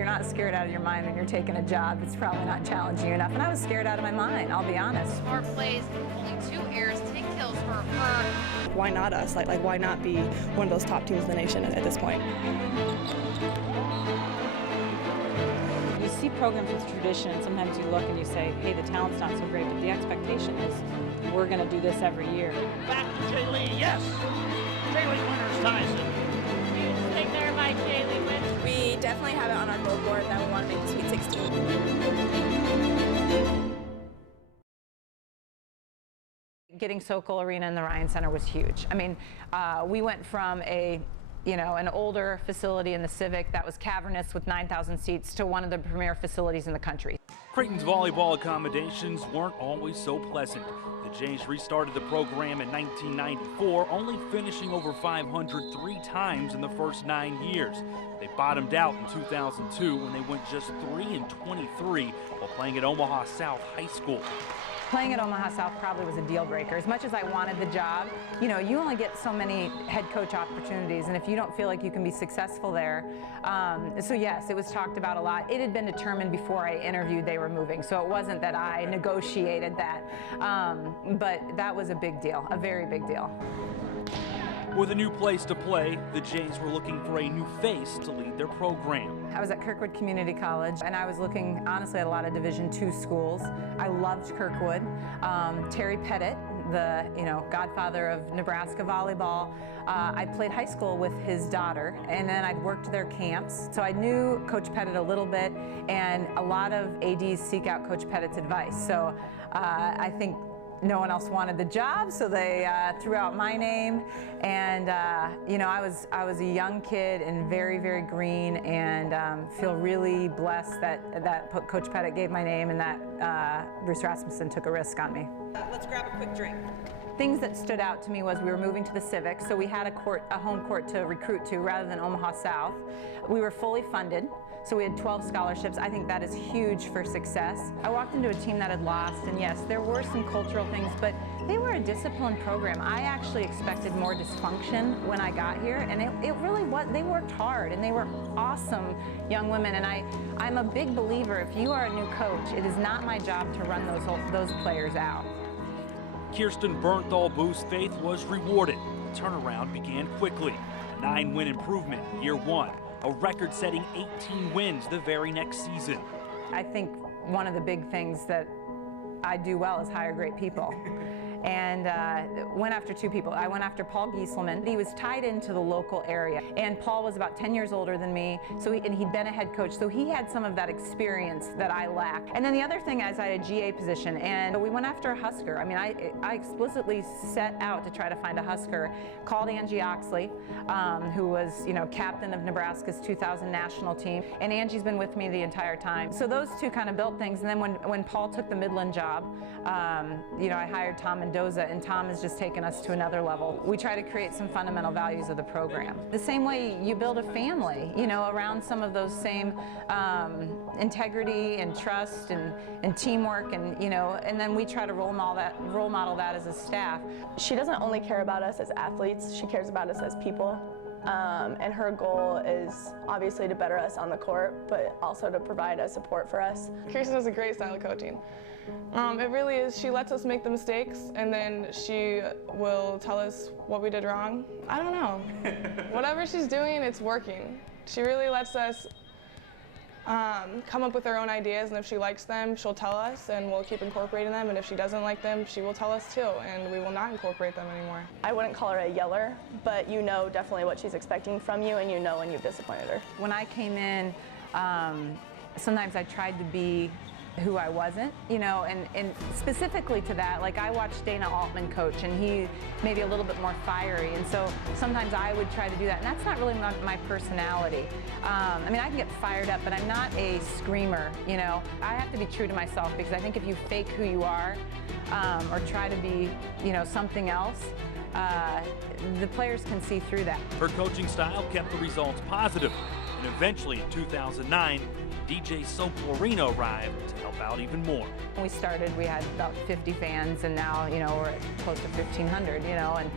you're not scared out of your mind when you're taking a job, it's probably not challenging you enough. And I was scared out of my mind, I'll be honest. Smart plays, only 2 errors, 10 kills for her. Why not us? Like why not be one of those top teams in the nation at this point? You see programs with tradition, and sometimes you look and you say, hey, the talent's not so great, but the expectation is we're going to do this every year. Back to Jaylee, yes! Jaylee Winters Tyson. You think there by Jaylee Winters? We definitely have it on our goal board that we want to make the Sweet 16. Getting Sokol Arena in the Ryan Center was huge. I mean, we went from an older facility in the Civic that was cavernous with 9,000 seats to one of the premier facilities in the country. Creighton's volleyball accommodations weren't always so pleasant. The Jays restarted the program in 1994, only finishing over 500 3 times in the first 9 years. They bottomed out in 2002 when they went just 3-23 while playing at Omaha South High School. Playing at Omaha South probably was a deal breaker. As much as I wanted the job, you only get so many head coach opportunities, and if you don't feel like you can be successful there, so yes, it was talked about a lot. It had been determined before I interviewed they were moving, so it wasn't that I negotiated that, but that was a big deal, a very big deal. With a new place to play, the Jays were looking for a new face to lead their program. I was at Kirkwood Community College, and I was looking, honestly, at a lot of Division II schools. I loved Kirkwood. Terry Pettit, the godfather of Nebraska volleyball, I played high school with his daughter, and then I'd worked their camps. So I knew Coach Pettit a little bit, and a lot of ADs seek out Coach Pettit's advice. So I think no one else wanted the job, so they threw out my name. And I was a young kid and very, very green, and feel really blessed that Coach Pettit gave my name and that Bruce Rasmussen took a risk on me. Let's grab a quick drink. Things that stood out to me was we were moving to the Civic, so we had a home court to recruit to rather than Omaha South. We were fully funded, so we had 12 scholarships. I think that is huge for success. I walked into a team that had lost, and yes, there were some cultural things, but they were a disciplined program. I actually expected more dysfunction when I got here, and it really was. They worked hard, and they were awesome young women, and I'm a big believer, if you are a new coach, it is not my job to run those players out. Kirsten Bernthal-Booth's faith was rewarded. The turnaround began quickly. A 9-win improvement in year 1. A record-setting 18 wins the very next season. I think one of the big things that I do well is hire great people. And went after 2 people. I went after Paul Gieselman. He was tied into the local area, and Paul was about 10 years older than me, so and he'd been a head coach, so he had some of that experience that I lacked. And then the other thing is I had a GA position, and we went after a Husker. I mean, I explicitly set out to try to find a Husker, called Angie Oxley, who was, captain of Nebraska's 2000 national team, and Angie's been with me the entire time. So those 2 kind of built things, and then when Paul took the Midland job, I hired Tom Mendoza, and Tom has just taken us to another level. We try to create some fundamental values of the program. The same way you build a family, around some of those same integrity and trust and teamwork, and then we try to role model that as a staff. She doesn't only care about us as athletes, she cares about us as people. And her goal is obviously to better us on the court, but also to provide a support for us. Kirsten has a great style of coaching. It really is. She lets us make the mistakes, and then she will tell us what we did wrong. I don't know. Whatever she's doing, it's working. She really lets us come up with our own ideas, and if she likes them, she'll tell us, and we'll keep incorporating them, and if she doesn't like them, she will tell us too, and we will not incorporate them anymore. I wouldn't call her a yeller, but you know definitely what she's expecting from you, and you know when you've disappointed her. When I came in, sometimes I tried to be who I wasn't, and specifically to that, like I watched Dana Altman coach, and he maybe a little bit more fiery, and so sometimes I would try to do that, and that's not really my personality. I mean, I can get fired up, but I'm not a screamer, I have to be true to myself, because I think if you fake who you are, or try to be, something else, the players can see through that. Her coaching style kept the results positive. And eventually in 2009, DJ Soporino arrived to help out even more. When we started, we had about 50 fans, and now, you know, we're at close to 1,500, you know, and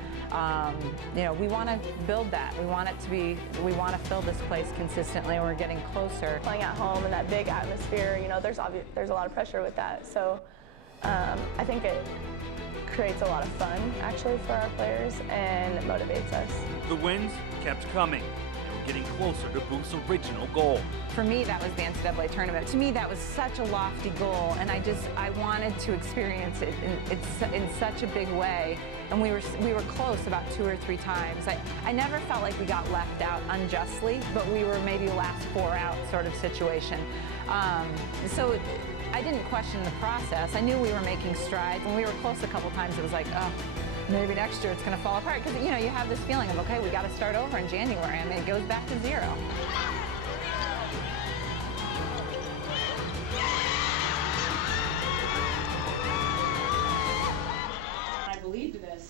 you know, we want to build that. We want it to be, we want to fill this place consistently, and we're getting closer. Playing at home in that big atmosphere, you know, there's a lot of pressure with that. So I think it creates a lot of fun, actually, for our players, and it motivates us. The wins kept coming. They were getting closer to Booth's original goal. For me, that was the NCAA tournament. To me, that was such a lofty goal, and I wanted to experience it in such a big way. And we were close about 2 or 3 times. I never felt like we got left out unjustly, but we were maybe last 4 out sort of situation. So I didn't question the process. I knew we were making strides. When we were close a couple times, it was like, oh, maybe next year it's going to fall apart. Because, you know, you have this feeling of, okay, we got to start over in January. I mean, it goes back to 0.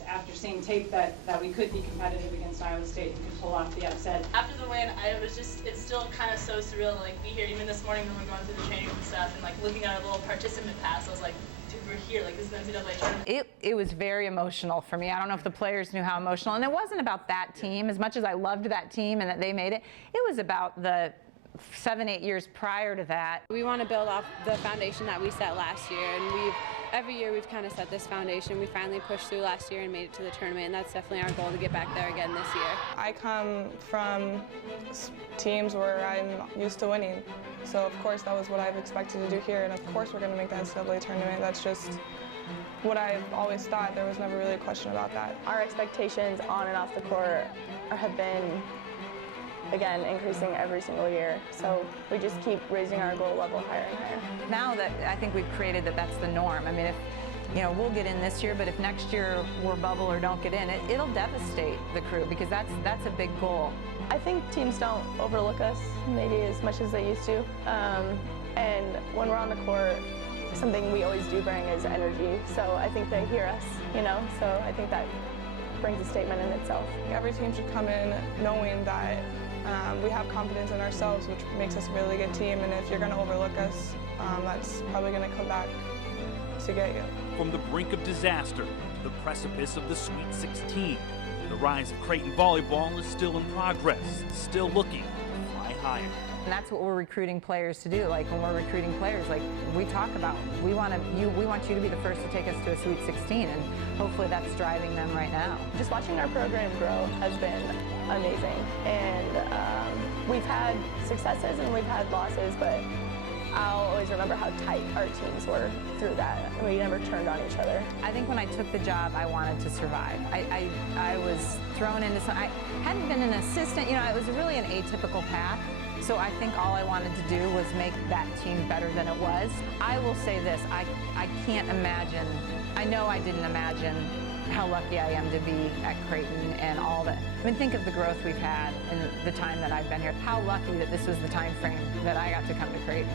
After seeing tape that we could be competitive against Iowa State and could pull off the upset. After the win, it's still kind of so surreal to like be here. Even this morning when we're going through the training and stuff, and like looking at our little participant pass, I was like, dude, we're here. Like, this is the NCAA tournament. It was very emotional for me. I don't know if the players knew how emotional, and it wasn't about that team. As much as I loved that team and that they made it, it was about the 7-8 years prior to that. We want to build off the foundation that we set last year, and every year we've kind of set this foundation. We finally pushed through last year and made it to the tournament, and that's definitely our goal to get back there again this year. I come from teams where I'm used to winning, so of course that was what I've expected to do here, and of course we're going to make the NCAA tournament. That's just what I've always thought. There was never really a question about that. Our expectations on and off the court have been, again, increasing every single year. So we just keep raising our goal level higher and higher. Now that I think we've created that's the norm. I mean, if, you know, we'll get in this year, but if next year we're bubble or don't get in, it'll devastate the crew, because that's a big goal. I think teams don't overlook us maybe as much as they used to. And when we're on the court, something we always do bring is energy. So I think they hear us, you know, so I think that brings a statement in itself. Every team should come in knowing that we have confidence in ourselves, which makes us a really good team, and if you're going to overlook us, that's probably going to come back to get you. From the brink of disaster to the precipice of the Sweet 16, the rise of Creighton volleyball is still in progress, still looking to fly higher. And that's what we're recruiting players to do. Like, when we're recruiting players, like we talk about, we want you to be the first to take us to a Sweet 16, and hopefully that's driving them right now. Just watching our program grow has been amazing, and we've had successes and we've had losses, but I'll always remember how tight our teams were through that, and we never turned on each other. I think when I took the job, I wanted to survive. I was thrown into I hadn't been an assistant, you know, it was really an atypical path. So I think all I wanted to do was make that team better than it was. I will say this, I can't imagine, I know I didn't imagine how lucky I am to be at Creighton and all that. I mean, think of the growth we've had in the time that I've been here. How lucky that this was the time frame that I got to come to Creighton.